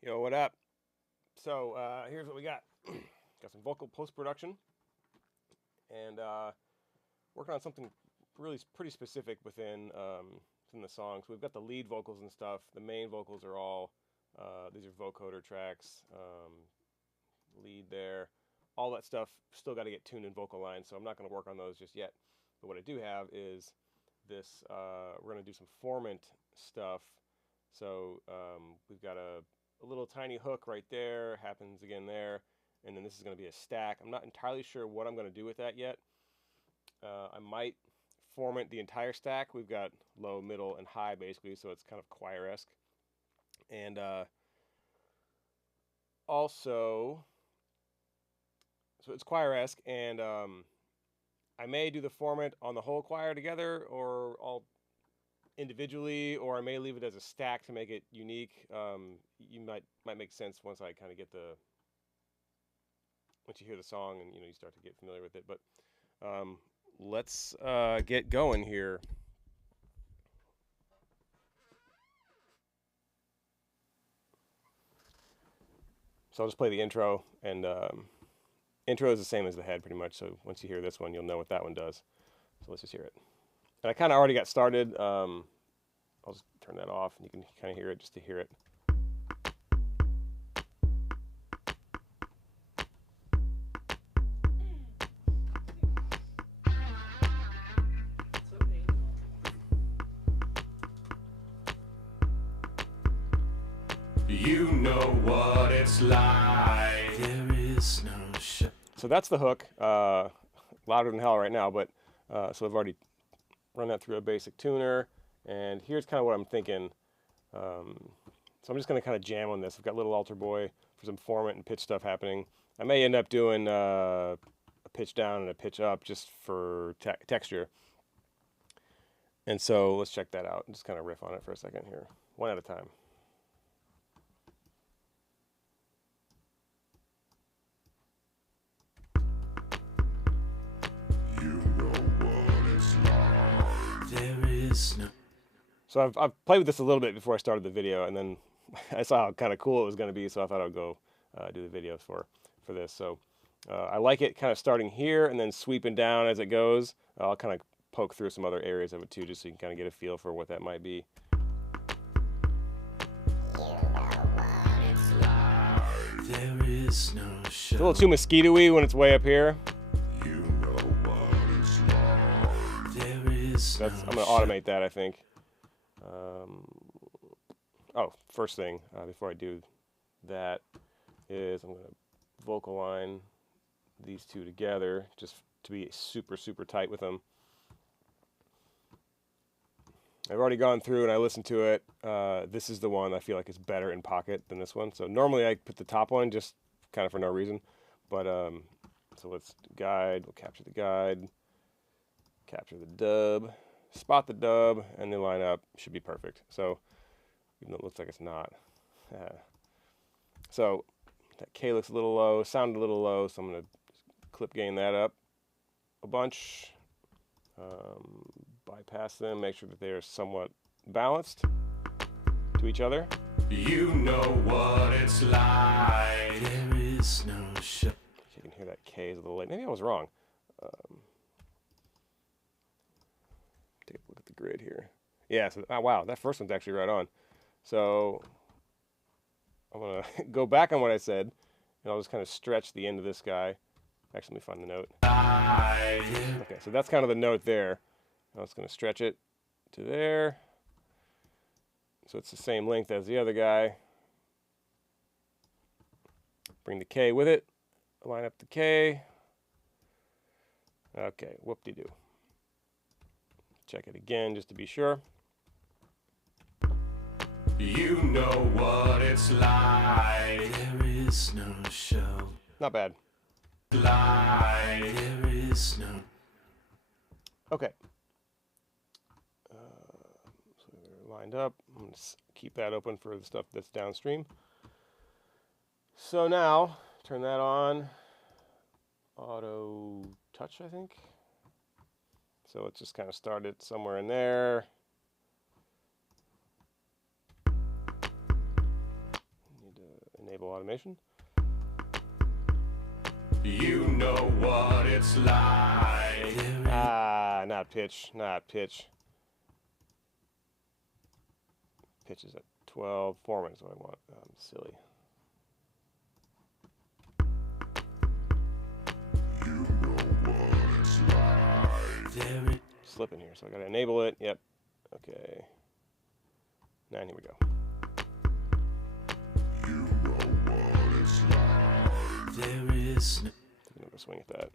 Yo, what up? So here's what we got. Got some vocal post-production and working on something really pretty specific within the songs. We've got the lead vocals and stuff. The main vocals are all these are vocoder tracks, lead there, all that stuff. Still got to get tuned in vocal lines, so I'm not going to work on those just yet. But what I do have is this. We're going to do some formant stuff. So we've got a little tiny hook right there, happens again there, and then this is going to be a stack. I'm not entirely sure what I'm going to do with that yet. I might formant the entire stack. We've got low, middle, and high basically, so it's kind of choir-esque. And also, so it's choir-esque, and I may do the formant on the whole choir together, or all individually, or I may leave it as a stack to make it unique. You might make sense once I kind of get once you hear the song and you start to get familiar with it. But let's get going here. So I'll just play the intro, and intro is the same as the head pretty much. So once you hear this one, you'll know what that one does. So let's just hear it. And I kind of already got started. I'll just turn that off, and you can kind of hear it just to hear it. You know what it's like. There is no shame. So that's the hook. Louder than hell right now, but so I've already run that through a basic tuner, and here's kind of what I'm thinking. So I'm just going to kind of jam on this. I've got Little Altar Boy for some formant and pitch stuff happening. I may end up doing a pitch down and a pitch up just for texture. And so let's check that out and just kind of riff on it for a second here, one at a time. You know what it's like. There is no. So I've played with this a little bit before I started the video, and then I saw how kind of cool it was going to be, so I thought I would go do the videos for this. So I like it kind of starting here and then sweeping down as it goes. I'll kind of poke through some other areas of it too, just so you can kind of get a feel for what that might be. There is no show. It's a little too mosquito-y when it's way up here. You know what it's like. There is I'm going to automate that, I think. Oh, first thing before I do that is I'm going to vocal line these two together just to be super, super tight with them. I've already gone through and I listened to it. This is the one I feel like is better in pocket than this one. So normally I put the top one just kind of for no reason. But so let's guide. We'll capture the guide. Capture the dub. Spot the dub. And the line up should be perfect. So even though it looks like it's not. So that K looks a little low. Sounded a little low. So I'm going to clip gain that up a bunch. Bypass them, make sure that they are somewhat balanced to each other. You know what it's like. There is no show. You can hear that K is a little late. Maybe I was wrong. Take a look at the grid here. Yeah, so wow, that first one's actually right on. So I'm going to go back on what I said, and I'll just kind of stretch the end of this guy. Actually, let me find the note. Okay, so that's kind of the note there. Now it's going to stretch it to there. So it's the same length as the other guy. Bring the K with it. Line up the K. Okay, whoop-de-doo. Check it again just to be sure. You know what it's like. There is no show. Not bad. Like there is no. Okay. So we're lined up. I'm going to keep that open for the stuff that's downstream. So now, turn that on. Auto touch, I think. So let's just kind of start it somewhere in there. Need to Enable automation. You know what it's like. Ah, not pitch, not pitch. Pitch is at 12. Format is what I want. I'm silly. You know what it's like. Slipping here, so I gotta enable it. Yep. Okay. Now here we go. You know what it's like. There is no. Taking another swing at that.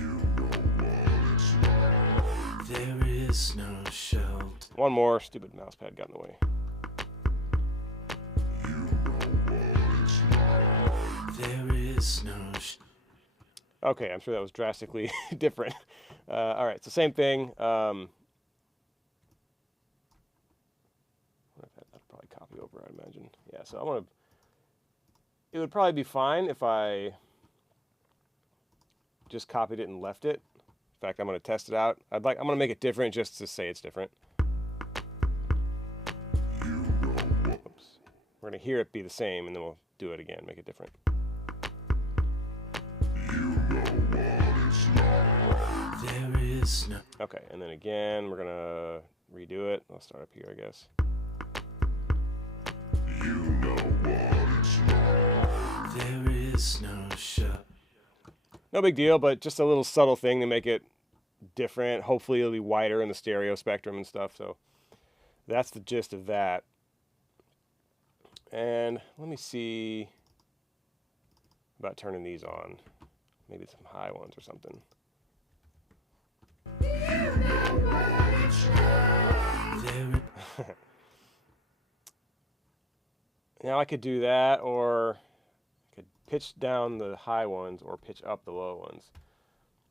You know what it's like. There is no shelter. One more. Stupid mouse pad got in the way. You know what it's like. There is no Okay, I'm sure that was drastically different. All right, so same thing. I'd probably copy over, I'd imagine. Yeah, so I'm gonna. It would probably be fine if I just copied it and left it. In fact, I'm gonna test it out. I'm gonna make it different just to say it's different. Oops. We're gonna hear it be the same, and then we'll do it again, make it different. There is no. Okay, and then again, we're gonna redo it. I'll start up here, I guess. You know what it's like. There is no shut. No big deal, but just a little subtle thing to make it different. Hopefully it'll be wider in the stereo spectrum and stuff. So that's the gist of that. And let me see about turning these on. Maybe some high ones or something. Now I could do that, or I could pitch down the high ones or pitch up the low ones.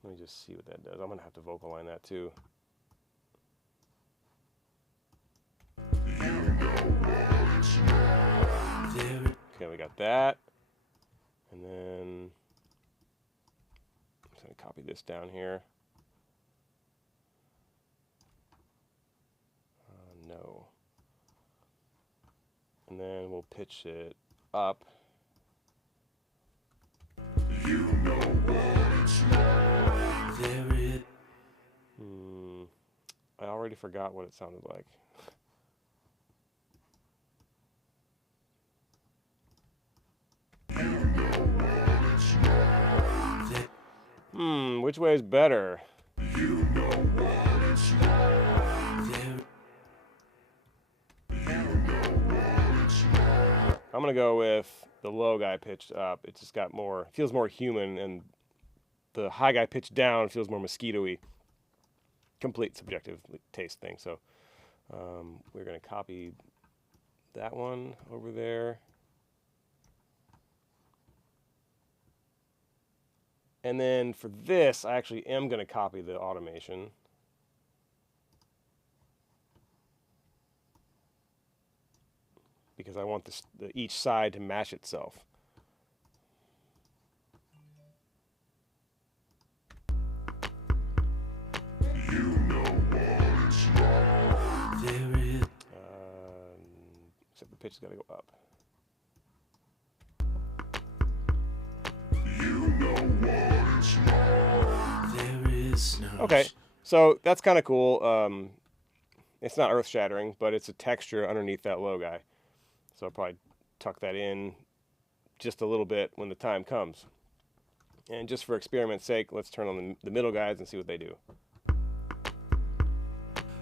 Let me just see what that does. I'm going to have to vocal line that too. Okay, we got that. And then I'm just going to copy this down here. No. And then we'll pitch it up. You know what it's like. There is. I already forgot what it sounded like. You know what it's like. Which way is better? You know what it's like. I'm gonna go with the low guy pitched up. It just got more, feels more human, and the high guy pitched down feels more mosquito-y. Complete subjective taste thing. So we're gonna copy that one over there. And then for this, I actually am gonna copy the automation. Because I want each side to match itself. You know what it's like. There is. Except the pitch has got to go up. You know what it's like. There is no. Okay, so that's kind of cool. It's not earth-shattering, but it's a texture underneath that low guy. So I'll probably tuck that in just a little bit when the time comes. And just for experiment's sake, let's turn on the middle guys and see what they do.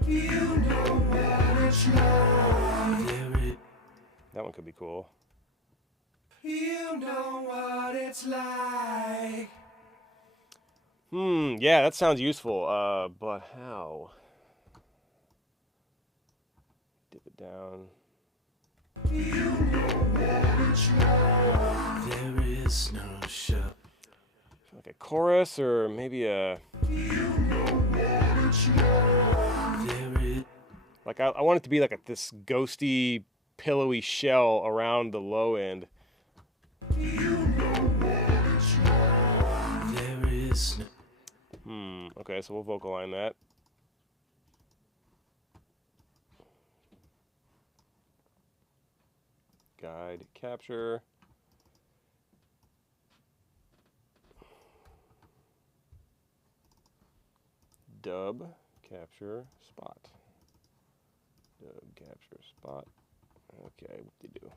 You know what it's like. That one could be cool. You know what it's like. Yeah, that sounds useful. But how? Dip it down. You know what it's like. There is no shut. Like a chorus, or maybe a. You know what it's like. There is. Like I want it to be like this ghosty, pillowy shell around the low end. You know what it's like. There is no. Okay, so we'll vocal line that. guide capture. Dub capture spot. Dub capture spot. Okay, what do you do?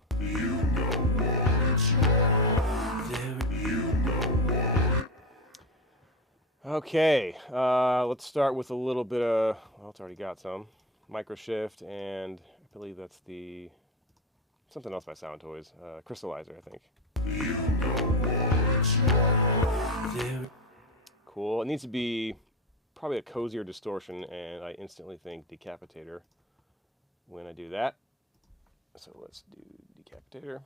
Okay, let's start with a little bit of, well, it's already got some. Microshift, and I believe that's the, something else by Sound Toys. Crystallizer, I think. Cool. It needs to be probably a cozier distortion, and I instantly think Decapitator when I do that. So let's do Decapitator.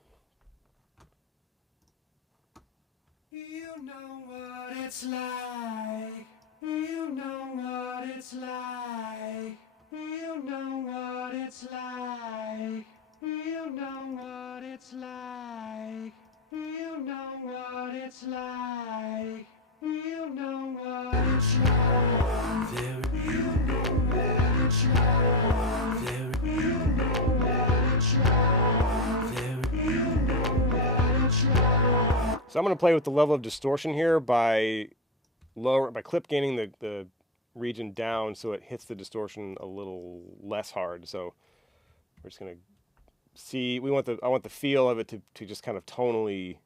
You know what it's like. You know what it's like. You know what it's like. You know what it's like. You know what it's like. You know what it's like. You know what it's like. You know what it's like. You know what it's like. So I'm going to play with the level of distortion here by clip gaining the region down so it hits the distortion a little less hard. So we're just going to see, I want the feel of it to just kind of tonally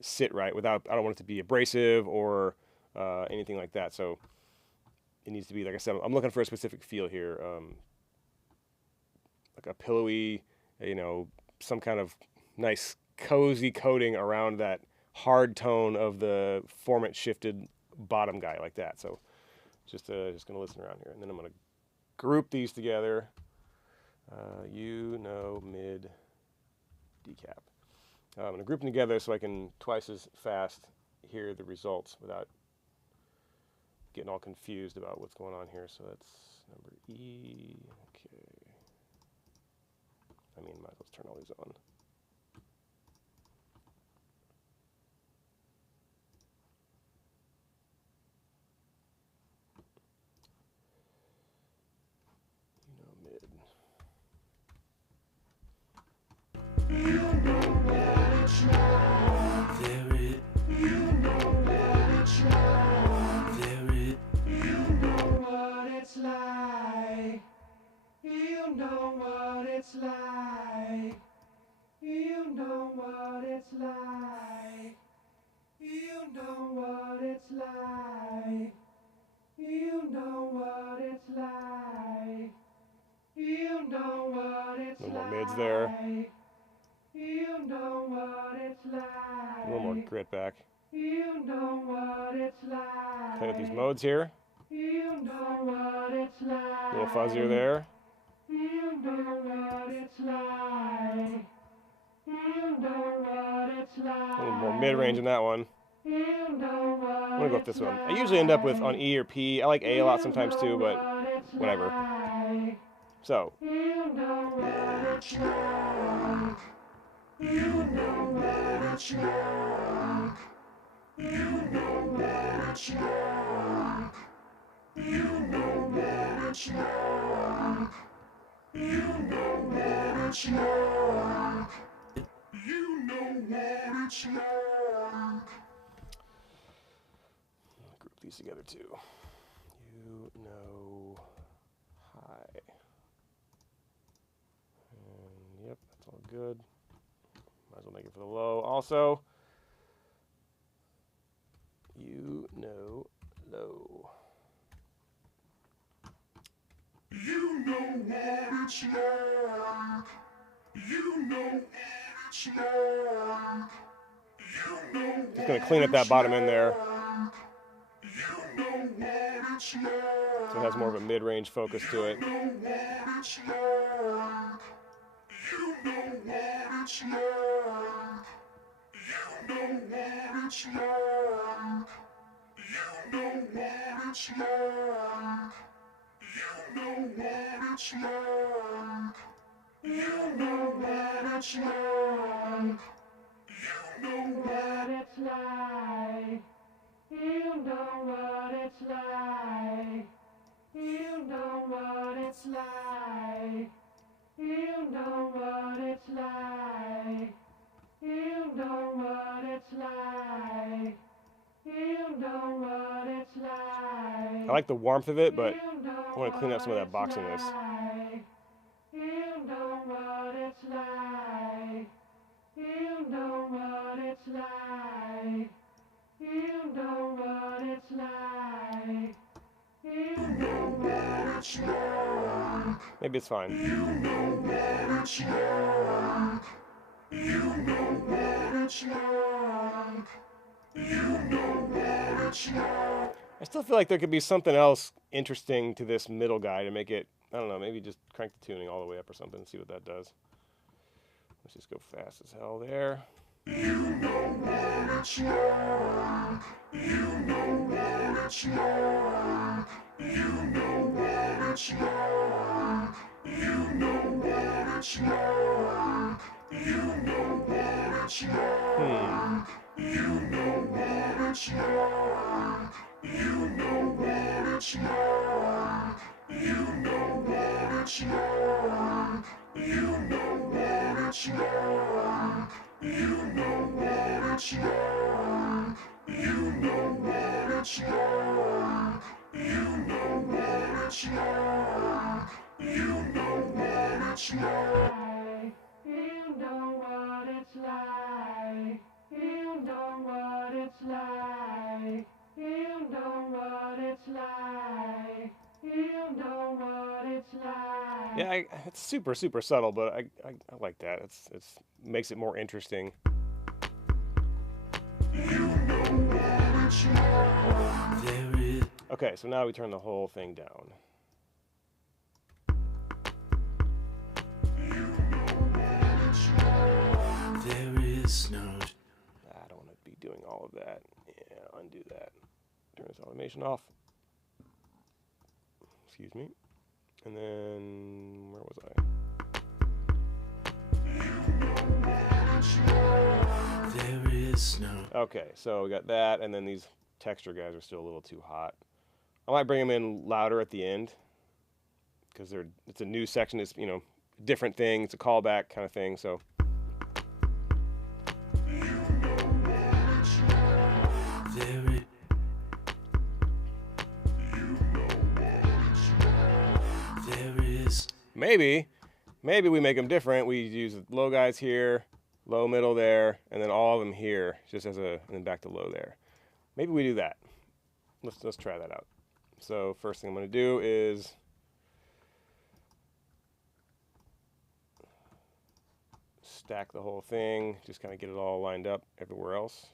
sit right without, I don't want it to be abrasive or anything like that. So it needs to be, like I said, I'm looking for a specific feel here. Like a pillowy, some kind of nice cozy coating around that hard tone of the formant shifted bottom guy, like that. So just going to listen around here, and then I'm going to group these together. Mid, decap. I'm going to group them together so I can twice as fast hear the results without getting all confused about what's going on here. So that's number E. Okay. Might as well turn all these on. You know what it's like. You know what it's like. You know what it's like. You know what it's like. You know what it's like. A little more mids there. You know what it's like. A little more grit back. You know what it's like. Play with these modes here. You know what it's like. A little fuzzier there. You know what it's like. You know what it's like. A little more mid-range in that one. You know what I'm gonna go with this one. I usually end up with on E or P. I like A a lot sometimes too, but whatever. So. You know what it's like. You know what it's like. You know what it's like. You know what it's like. You know what it's like. You know what it's like. Group these together too. You know high. And yep, that's all good. Might as well make it for the low also. You know low. You know what it's like. You know what it's like. You know Just gonna clean up that bottom end there. You know what it's like. So it has more of a mid-range focus to it. You know what it's like. You know what it's like. You know what it's like. You know what it's like. You know what it's like. You know what it's like. You know what it's like. You know what it's like. You know what it's like. You know what it's like. like. You know what it's like. I like the warmth of it, but You know I want to clean up some of that what it's boxiness. like. You know what it's like. You know what it's like. You know what it's like. You know what it's like. Maybe it's fine. You know what it's like. You know what it's like. You know what it's like. I still feel like there could be something else interesting to this middle guy to make it, I don't know, maybe just crank the tuning all the way up or something and see what that does. Let's just go fast as hell there. You know what it's like. You know what it's like. You know what it's like. You know what it's like. You know what it's like. You know what it's like. You know what it's like. You know what it's like. You know what it's like. You know what it's like. You know what it's like. You know what it's like. You know what it's like. You know what it's like. You know what it's like. You know what it's like. You know what it's like. Yeah, it's super subtle, but I like that. It's makes it more interesting. You know what it's like. There is. Okay, so now we turn the whole thing down. You know what it's like. There is no. I don't want to be doing all of that. Yeah, undo that. Turn this automation off. Excuse me. And then, where was I? There is no. Okay, so we got that, and then these texture guys are still a little too hot. I might bring them in louder at the end, because it's a new section. It's, different thing. It's a callback kind of thing, so. Maybe we make them different. We use low guys here, low middle there, and then all of them here, just and then back to low there. Maybe we do that. Let's try that out. So first thing I'm going to do is stack the whole thing, just kind of get it all lined up everywhere else.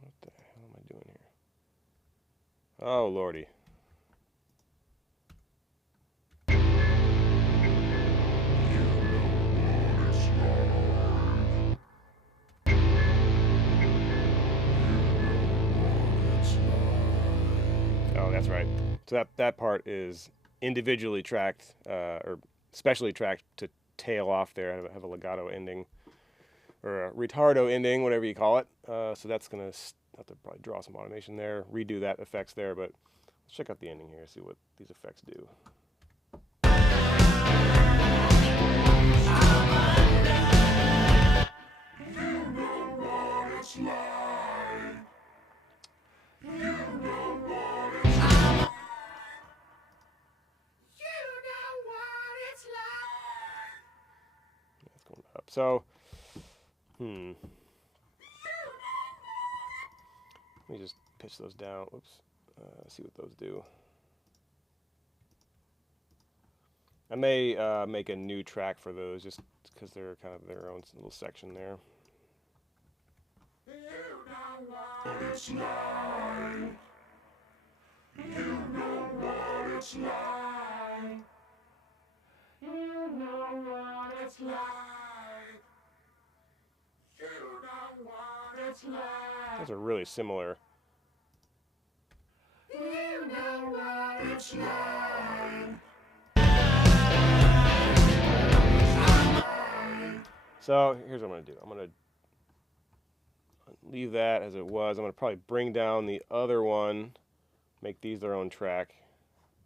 What the hell am I doing here? Oh, Lordy. Oh, that's right. So that part is individually tracked, or specially tracked to tail off there, have a legato ending, or a retardo ending, whatever you call it. So that's going to have to probably draw some automation there, redo that effects there, but let's check out the ending here, see what these effects do. You know what it's like. You know what it's like. You know what it's like. That's going up. So, let me just pitch those down. Oops. See what those do. I may make a new track for those just because they're kind of their own little section there. You know what it's like. You know what it's like. You know what it's like. You know what it's like. Those are really similar. You know what it's like. So here's what I'm going to do. I'm going to leave that as it was. I'm going to probably bring down the other one, make these their own track,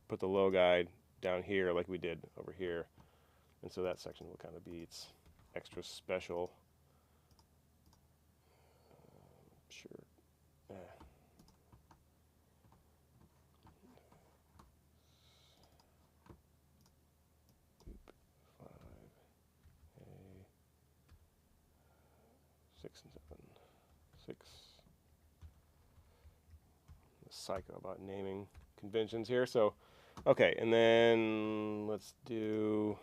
put the low guide down here like we did over here. And so that section will kind of be its extra special. Sure. Yeah. Five, A, 6 and 7, 6. Psycho about naming conventions here. So, okay, and then let's do.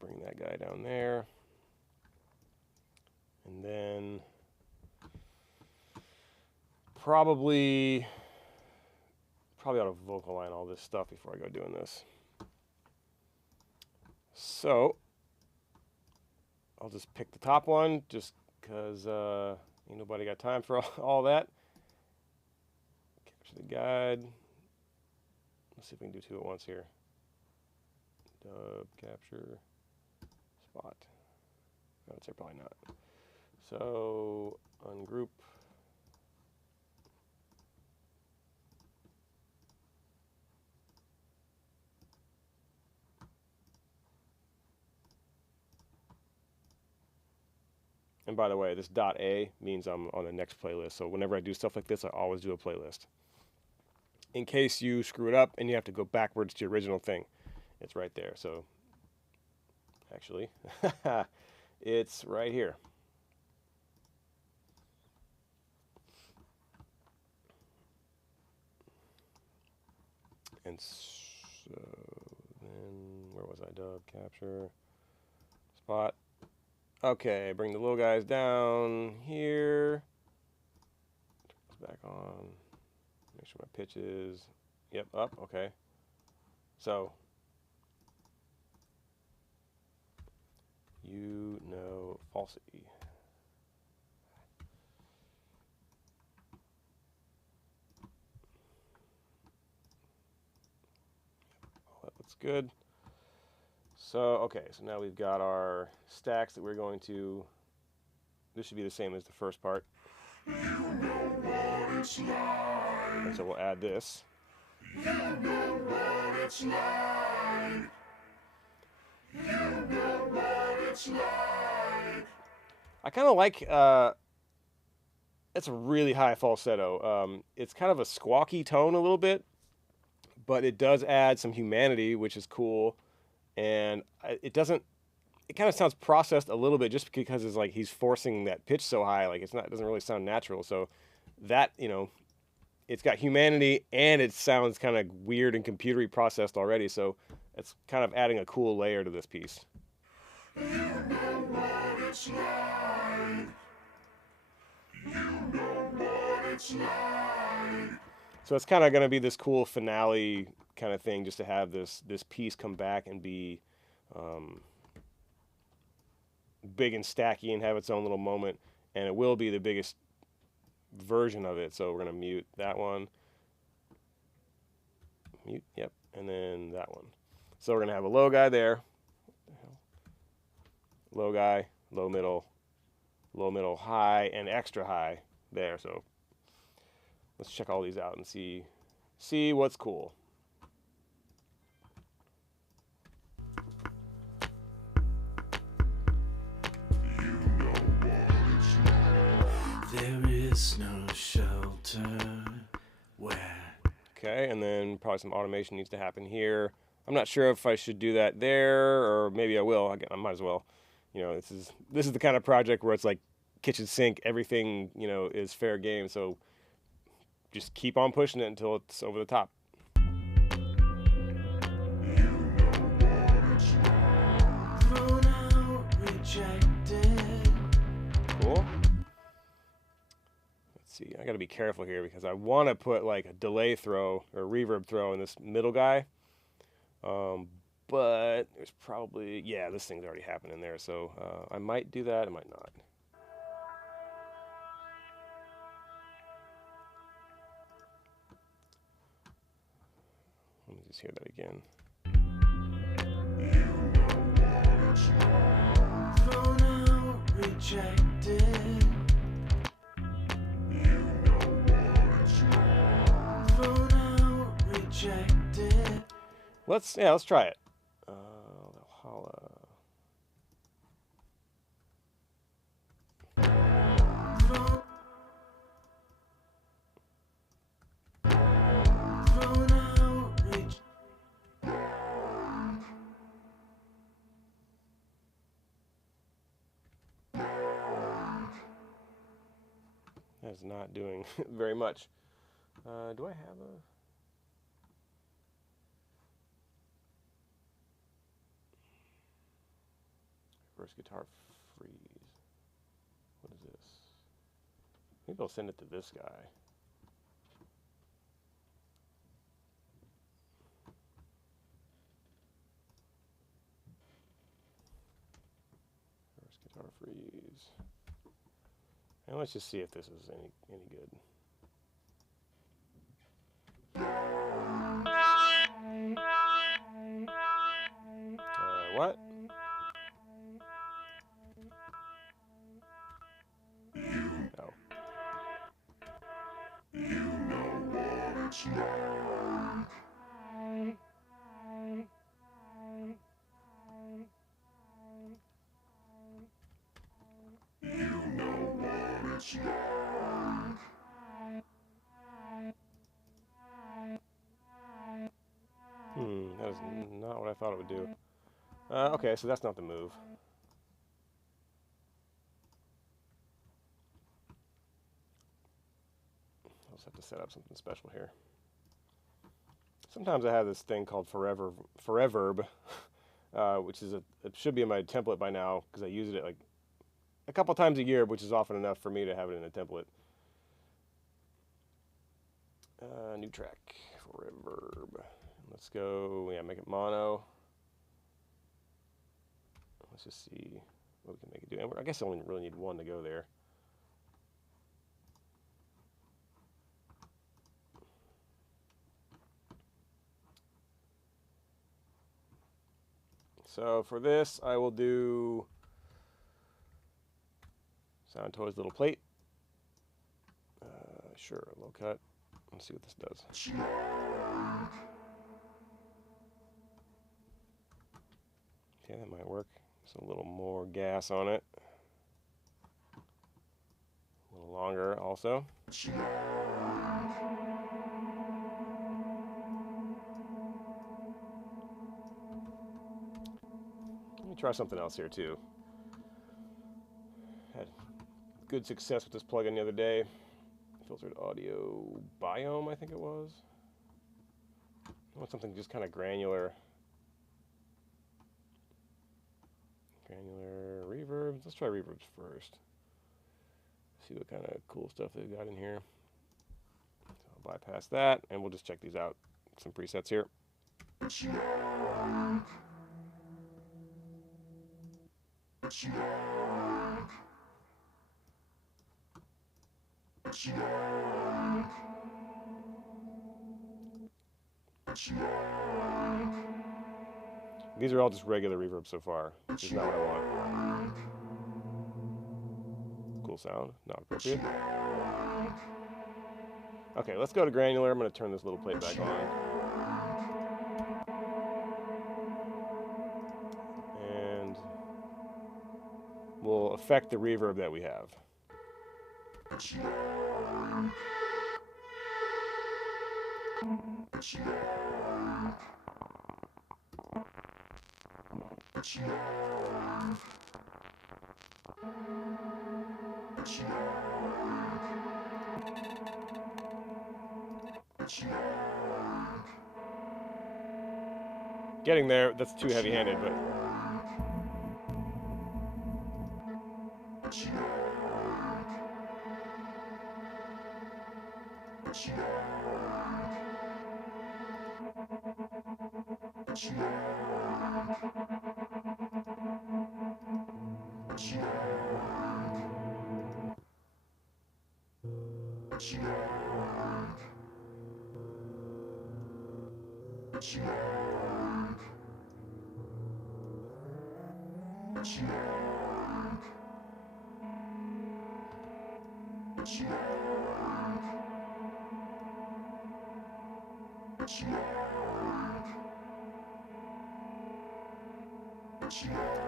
Bring that guy down there. And then probably ought to vocal line all this stuff before I go doing this. So I'll just pick the top one just because ain't nobody got time for all that. Capture the guide. Let's see if we can do two at once here. Dub, capture, spot. I would say probably not. So ungroup. And by the way, this .a means I'm on the next playlist. So whenever I do stuff like this, I always do a playlist. In case you screw it up and you have to go backwards to your original thing, it's right there. So actually, it's right here. And so then, where was I? Dub, capture, spot. Okay, bring the little guys down here. Turn this back on. Make sure my pitch is, yep, up, okay. So, you know falsity. That looks good. So, okay, so now we've got our stacks that we're going to, this should be the same as the first part. You know what it's like. And so we'll add this. You know what it's like. You know what it's like. I kind of like, it's a really high falsetto. It's kind of a squawky tone a little bit, but it does add some humanity, which is cool. And it doesn't, it kind of sounds processed a little bit just because it's like he's forcing that pitch so high, like it doesn't really sound natural. So that, you know, it's got humanity and it sounds kind of weird and computery processed already. So it's kind of adding a cool layer to this piece. You know what it's like. You know what it's like. So it's kind of going to be this cool finale kind of thing, just to have this piece come back and be big and stacky and have its own little moment. And it will be the biggest version of it. So we're going to mute that one. Mute, yep. And then that one. So we're going to have a low guy there. Low guy, low, middle, high, and extra high there. So let's check all these out and see what's cool. There is no shelter where. Okay, and then probably some automation needs to happen here. I'm not sure if I should do that there, or maybe I will. I might as well. You know, this is the kind of project where it's like kitchen sink. Everything, you know, is fair game. So just keep on pushing it until it's over the top. Thrown out, rejected. Cool. Let's see. I got to be careful here because I want to put like a delay throw or reverb throw in this middle guy. But there's probably, yeah, this thing's already happening there. So I might do that. I might not. Let me just hear that again. You Let's try it. Valhalla. That is not doing very much. Do I have a... Reverse guitar freeze. What is this? Maybe I'll send it to this guy. Reverse guitar freeze. And let's just see if this is any good. What? No. You know what it's like. You know what it's like. That is not what I thought it would do. Okay, so that's not the move. I'll just have to set up something special here. Sometimes I have this thing called Foreverb, which is it should be in my template by now because I use it like a couple times a year, which is often enough for me to have it in a template. New track, Foreverb. Let's go, make it mono. Let's just see what we can make it do. And I guess I only really need one to go there. So for this, I will do Sound Toys Little Plate. Sure, low cut. Let's see what this does. Okay, that might work. Just a little more gas on it. A little longer also. Let me try something else here too. Had good success with this plugin the other day. Filtered audio biome, I think it was. I want something just kind of granular. Granular reverbs. Let's try reverbs first. See what kind of cool stuff they've got in here. So I'll bypass that, and we'll just check these out. Some presets here. These are all just regular reverb so far, which is not what I want. Cool sound, not appropriate. Okay, let's go to granular. I'm going to turn this little plate back on. And we'll affect the reverb that we have. Getting there, that's too heavy-handed, but...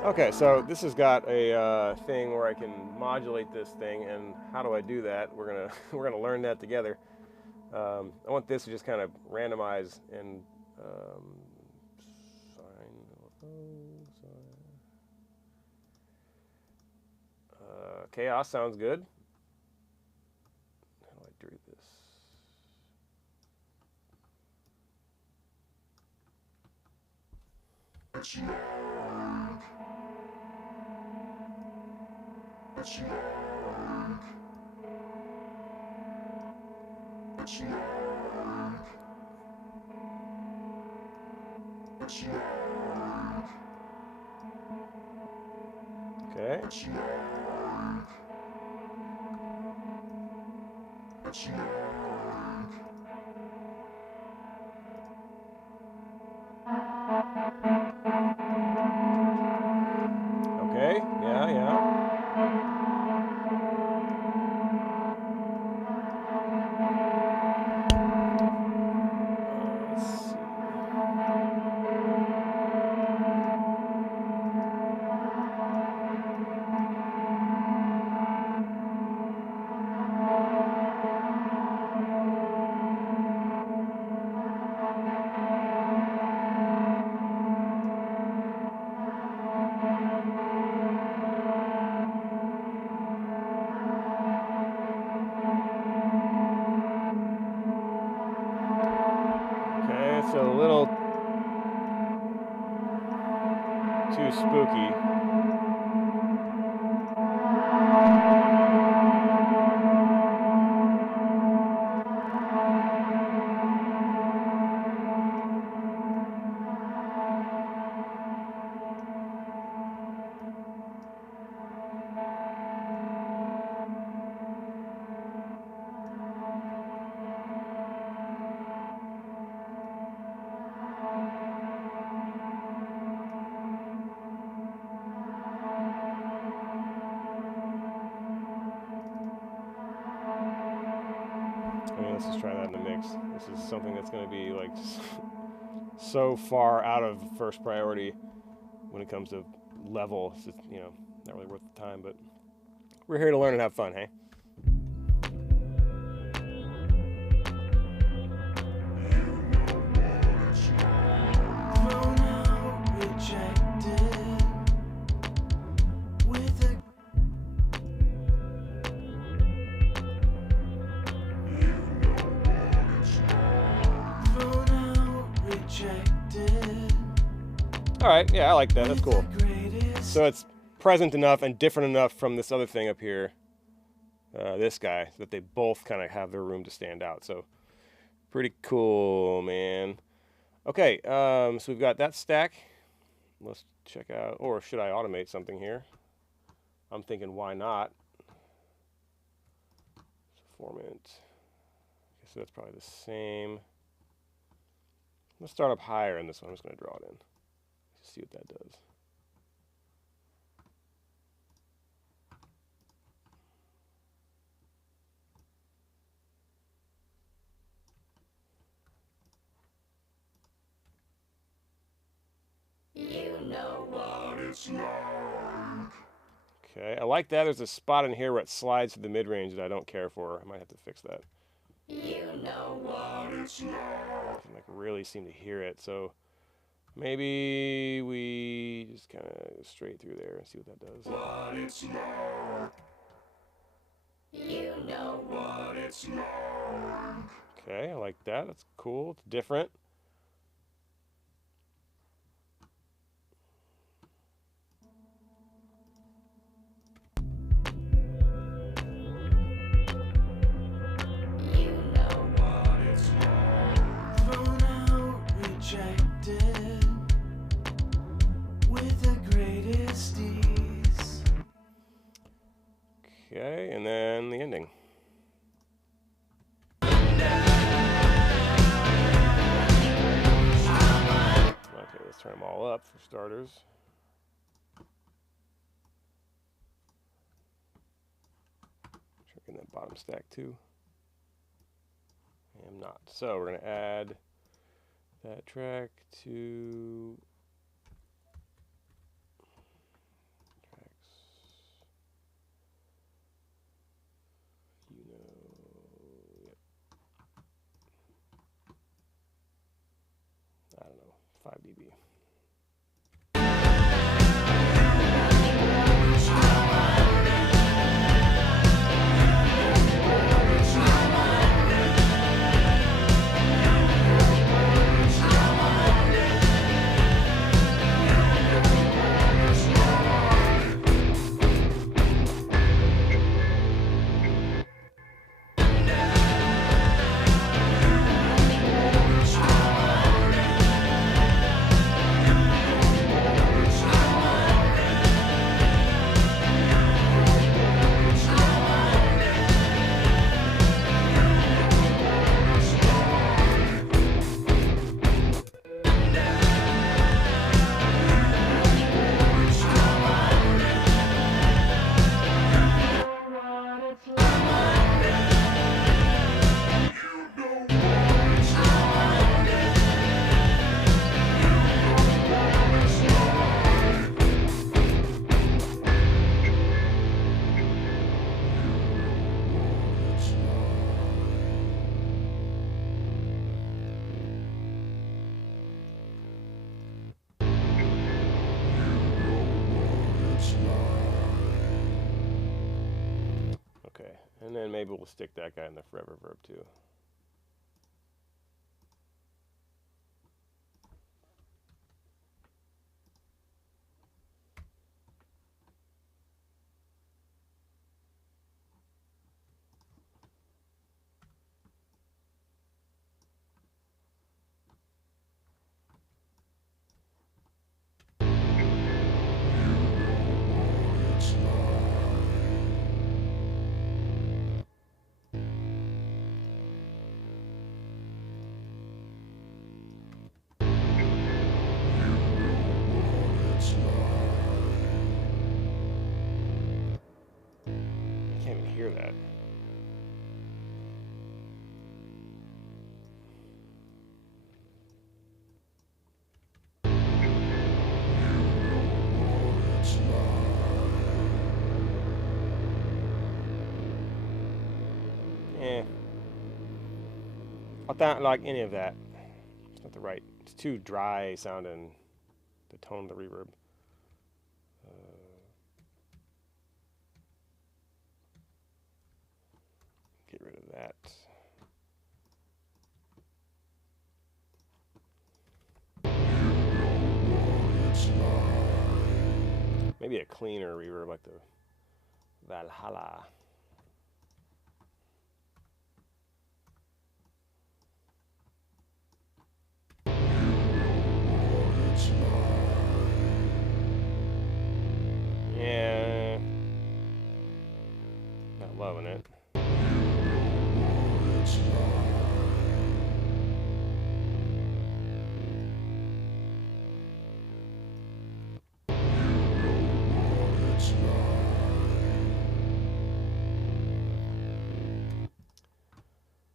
Okay, so this has got a thing where I can modulate this thing, and how do I do that? We're gonna we're gonna learn that together. I want this to just kind of randomize and chaos sounds good. How do I do this? Okay. Okay, yeah. Let's see. Okay, it's a little too spooky. I mean, let's just try that in the mix. This is something that's going to be like so far out of first priority when it comes to level. It's just, not really worth the time, but we're here to learn and have fun, hey? All right, yeah, I like that. That's cool. So it's present enough and different enough from this other thing up here, this guy, that they both kind of have their room to stand out. So pretty cool, man. Okay, so we've got that stack. Let's check out, or should I automate something here? I'm thinking, why not? Formant. Okay, so that's probably the same. Let's start up higher in this one. I'm just going to draw it in. Just see what that does. You know what it's like. Okay, I like that. There's a spot in here where it slides to the mid-range that I don't care for. I might have to fix that. You know what it's like. I can really seem to hear it, so maybe we just kind of go straight through there and see what that does. What it's like. You know what it's like. Okay, I like that. That's cool. It's different. You know what it's like. Thrown out, rejected, with the greatest ease. Okay, and then the ending. Okay, let's turn them all up for starters. Checking that bottom stack too. I am not. So we're going to add that track to And then maybe we'll stick that guy in the forever verb too. Hear that. I don't like any of that. It's not the right. It's too dry sounding. The tone of the reverb. Get rid of that. Maybe a cleaner reverb like the Valhalla. Yeah. Not loving it.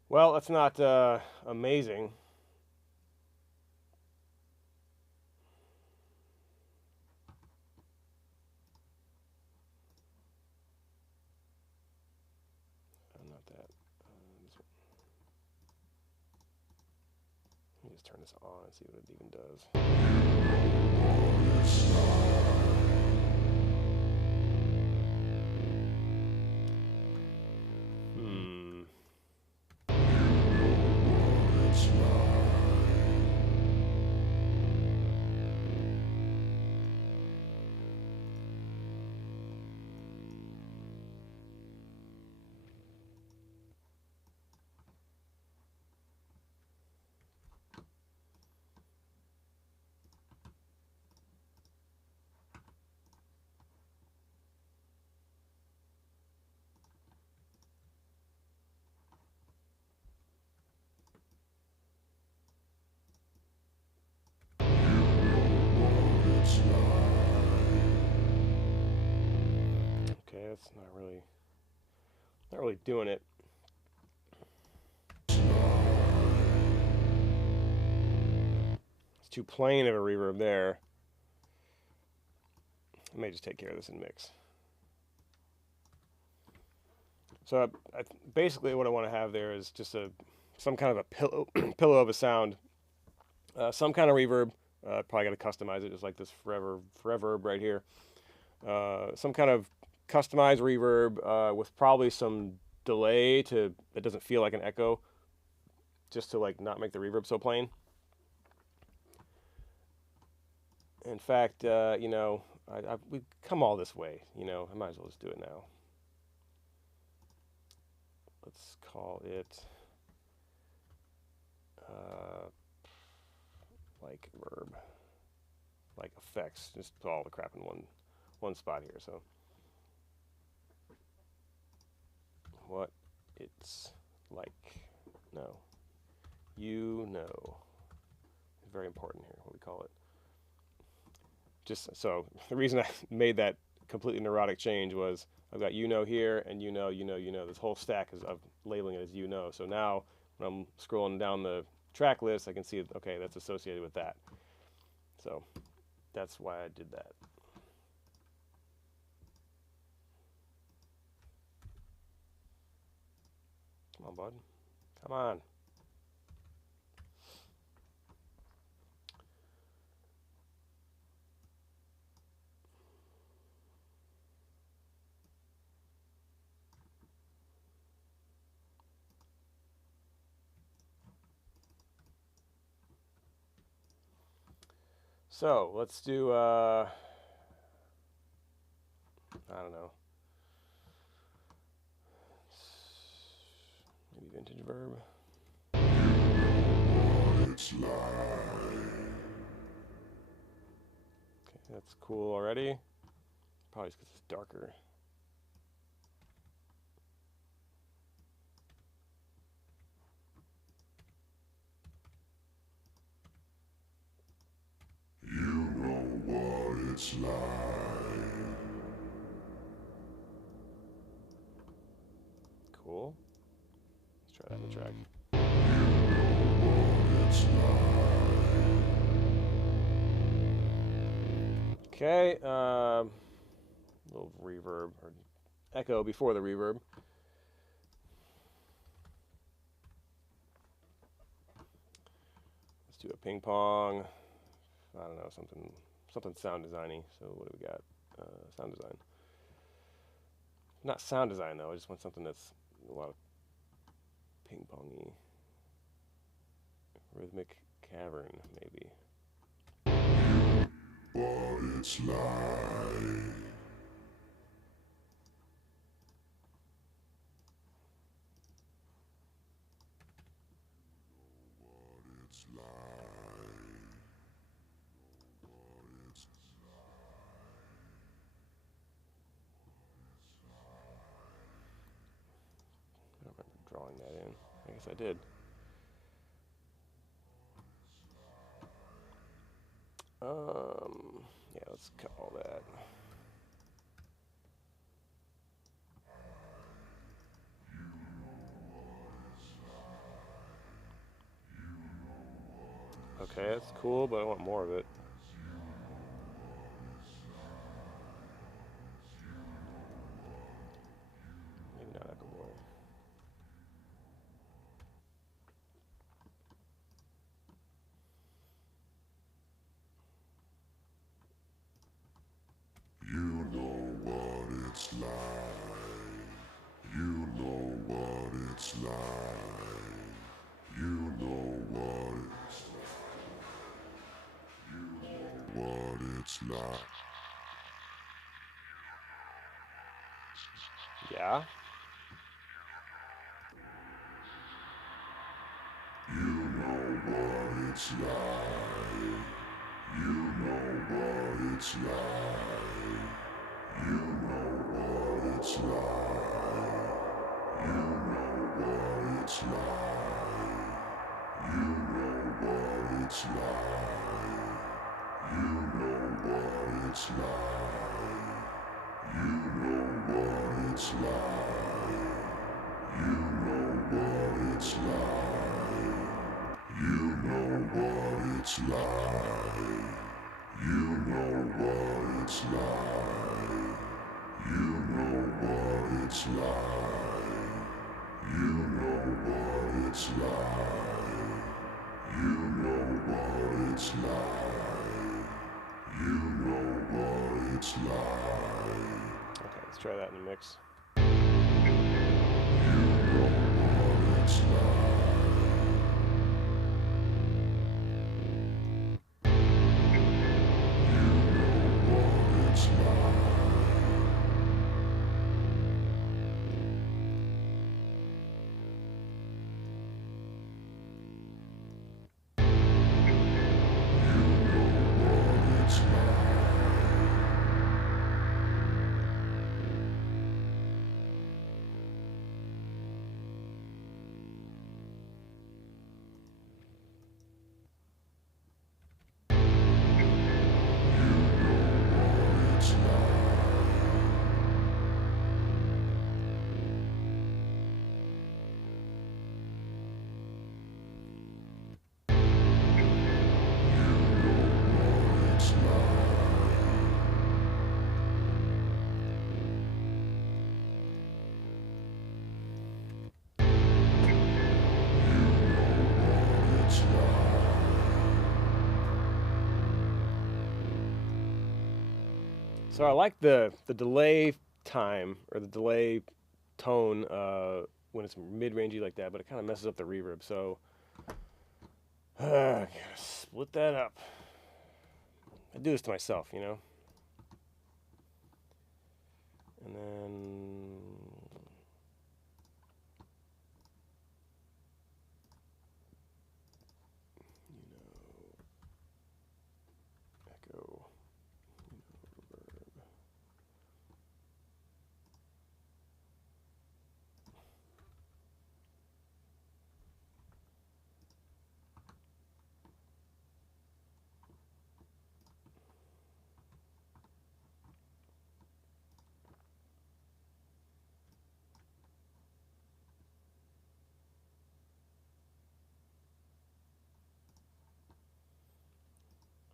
Well, that's not amazing. Not that. This one. Let me just turn this on and see what it even does. Okay, that's not really doing it. It's too plain of a reverb there. I may just take care of this in mix. So basically what I want to have there is just some kind of a pillow of a sound. Some kind of reverb. Probably got to customize it just like this forever right here. Some kind of customized reverb with probably some delay that doesn't feel like an echo, just to like not make the reverb so plain. In fact, you know, we've come all this way. You know, I might as well just do it now. Let's call it like verb, like effects. Just put all the crap in one spot here. So what it's like. No, you know. It's very important here. What we call it. Just so the reason I made that completely neurotic change was I've got you know here and you know. This whole stack of labeling it as you know. So now when I'm scrolling down the track list, I can see, okay, that's associated with that. So that's why I did that. Come on, bud. Come on. So let's do, I don't know, maybe vintage verb. It's like. Okay, that's cool already. Probably just because it's darker. You know what it's like. Cool. Let's try that in the track. It's like. Okay, little reverb or echo before the reverb. Let's do a ping pong. I don't know, something sound designy. So what do we got? Sound design. Not sound design though. I just want something that's a lot of ping pongy, rhythmic cavern maybe. What it's like. It's like. What it's I don't remember drawing that in. I guess I did. Yeah, let's cut all that. Okay, that's cool, but I want more of it. Maybe not Echo Boy. You know what it's like. You know what it's like. You know what it's like. You know what it's like. Yeah. You know what it's like. You know what it's like. You know what it's like. You know what it's like. You know what it's like. You know what it's like. You know what it's like. You know what it's like. You know what it's like. You know what it's like. You know what it's like. You know what it's like. You know what it's like. You know what it's like. Okay, let's try that in the mix. You know what it's like. You know what it's like. It's like. It's like. It's like. It's like. So I like the delay time or the delay tone when it's mid-rangey like that, but it kind of messes up the reverb. So gotta split that up. I do this to myself, you know. And then echo, reverb.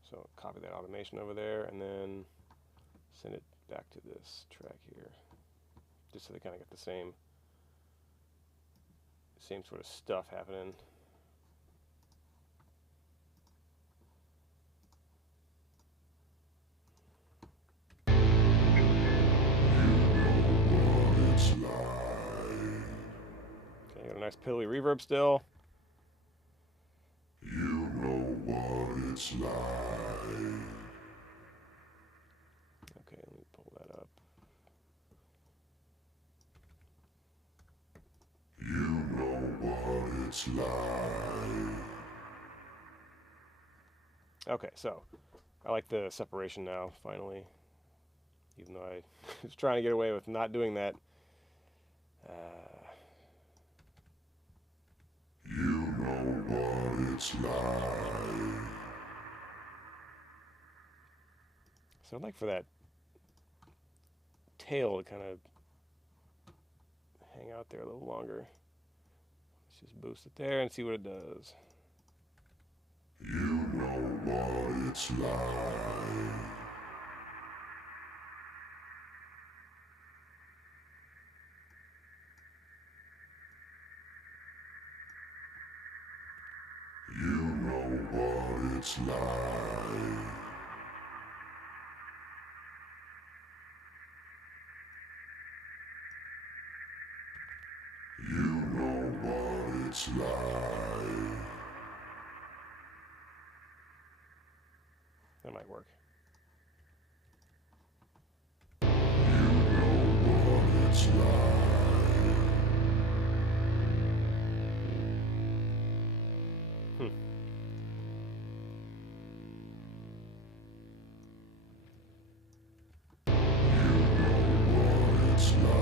So copy that automation over there and then send it back to this track here, just so they kind of get the same sort of stuff happening. Okay, got a nice pilly reverb still. You know what it's like. Okay, let me pull that up. You know what it's like. Okay, so I like the separation now, finally. Even though I was trying to get away with not doing that. You know what it's like. So I'd like for that tail to kind of hang out there a little longer. Let's just boost it there and see what it does. You know what it's like. You know what it's like. You know what it's like. That might work. You know what it's like. It's like.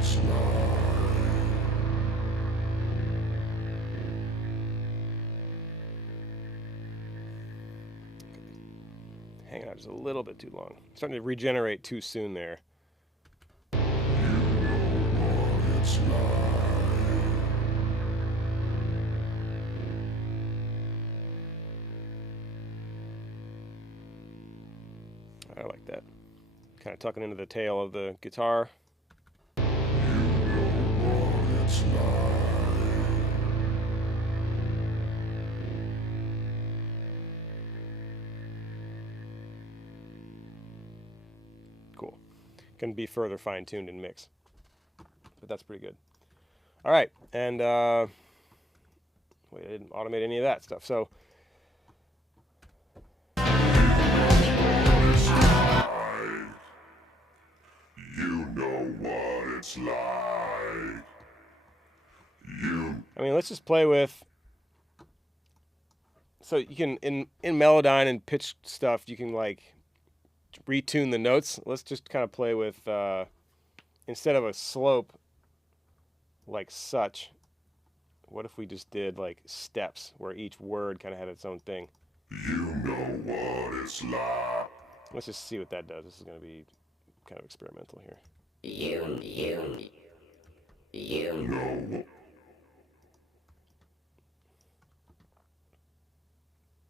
It's like. Hang out just a little bit too long. Starting to regenerate too soon there. It's like. I like that. Kind of tucking into the tail of the guitar. It's like. Cool. Can be further fine-tuned in mix. But that's pretty good. All right, and wait, I didn't automate any of that stuff. So You know what it's like. I mean, let's just play with. So you can in Melodyne and pitch stuff, you can like retune the notes. Let's just kind of play with instead of a slope like such. What if we just did like steps where each word kind of had its own thing? You know what it's like. Let's just see what that does. This is going to be kind of experimental here. You know.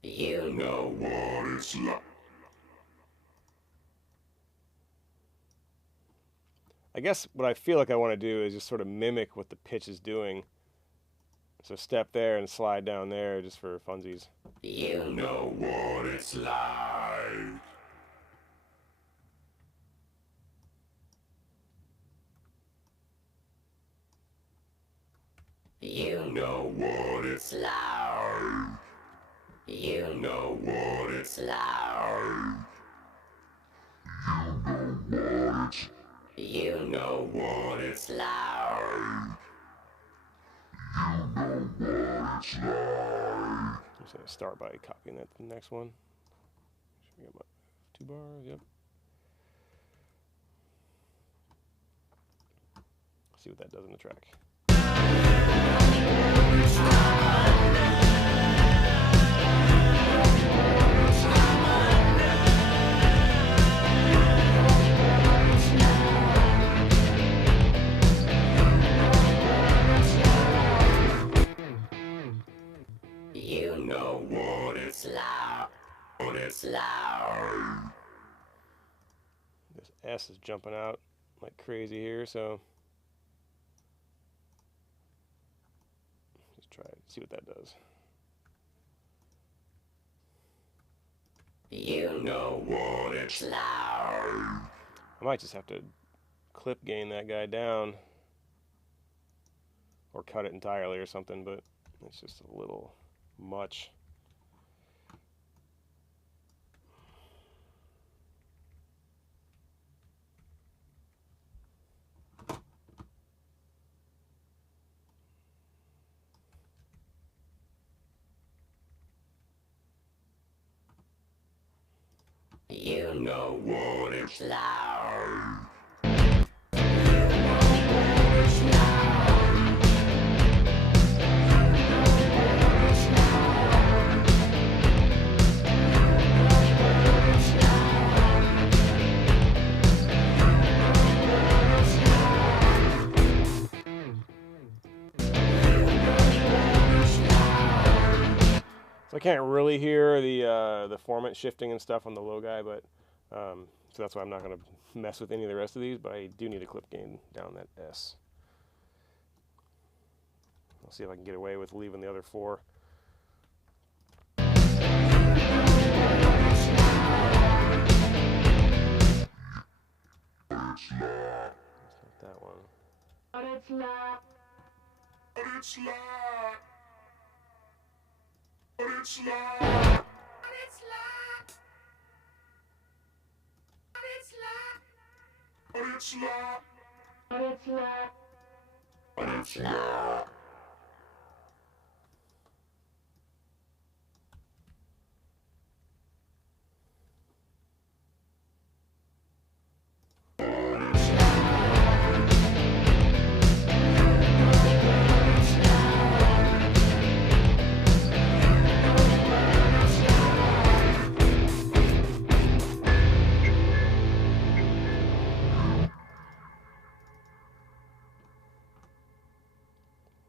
You know what it's like. I guess what I feel like I want to do is just sort of mimic what the pitch is doing. So step there and slide down there just for funsies. You know what it's like. know what it's like. You know what it's like. You know what it's like. You know what it's like. I'm just going to start by copying that to the next one. Should we get my 2 bars? Yep. See what that does in the track. You know what it's like. What it's like. This S is jumping out like crazy here, so just try it, see what that does. You know what it's like. I might just have to clip gain that guy down or cut it entirely or something, but it's just a little much. You know what it's like. So I can't really hear the formant shifting and stuff on the low guy, but so that's why I'm not going to mess with any of the rest of these, but I do need a clip gain down that S. I'll see if I can get away with leaving the other 4. That's not that one. But it's not. But it's not. But it's not. But it's not. But it's not. But it's not. But it's not. But it's not.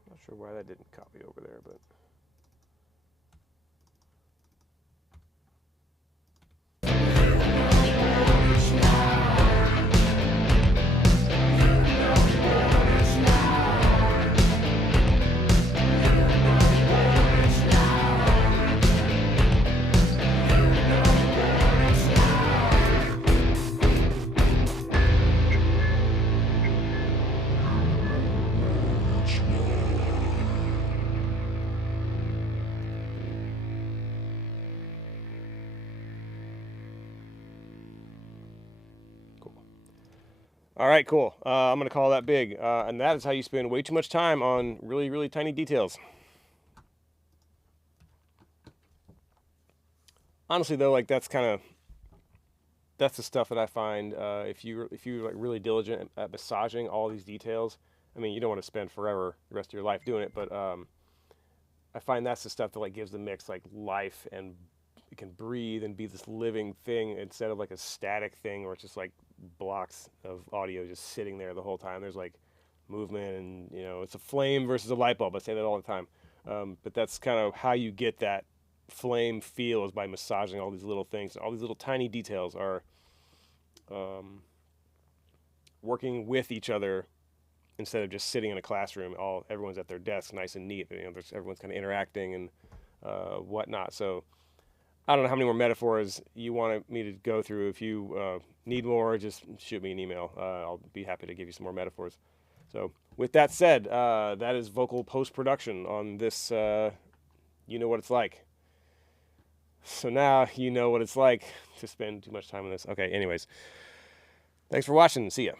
Not sure why that didn't copy over there, but all right, cool. I'm going to call that big. And that is how you spend way too much time on really, really tiny details. Honestly, though, like that's the stuff that I find if you're like really diligent at massaging all these details. I mean, you don't want to spend forever the rest of your life doing it, but I find that's the stuff that like gives the mix like life, and it can breathe and be this living thing instead of like a static thing where it's just like blocks of audio just sitting there the whole time. There's like movement, and you know, it's a flame versus a light bulb. I say that all the time, but that's kind of how you get that flame feel, is by massaging all these little things. All these little tiny details are working with each other instead of just sitting in a classroom. Everyone's at their desk, nice and neat. You know, everyone's kind of interacting and whatnot. So I don't know how many more metaphors you want me to go through. If you need more, just shoot me an email. I'll be happy to give you some more metaphors. So with that said, that is vocal post-production on this You Know What It's Like. So now you know what it's like to spend too much time on this. Okay, anyways. Thanks for watching. See ya.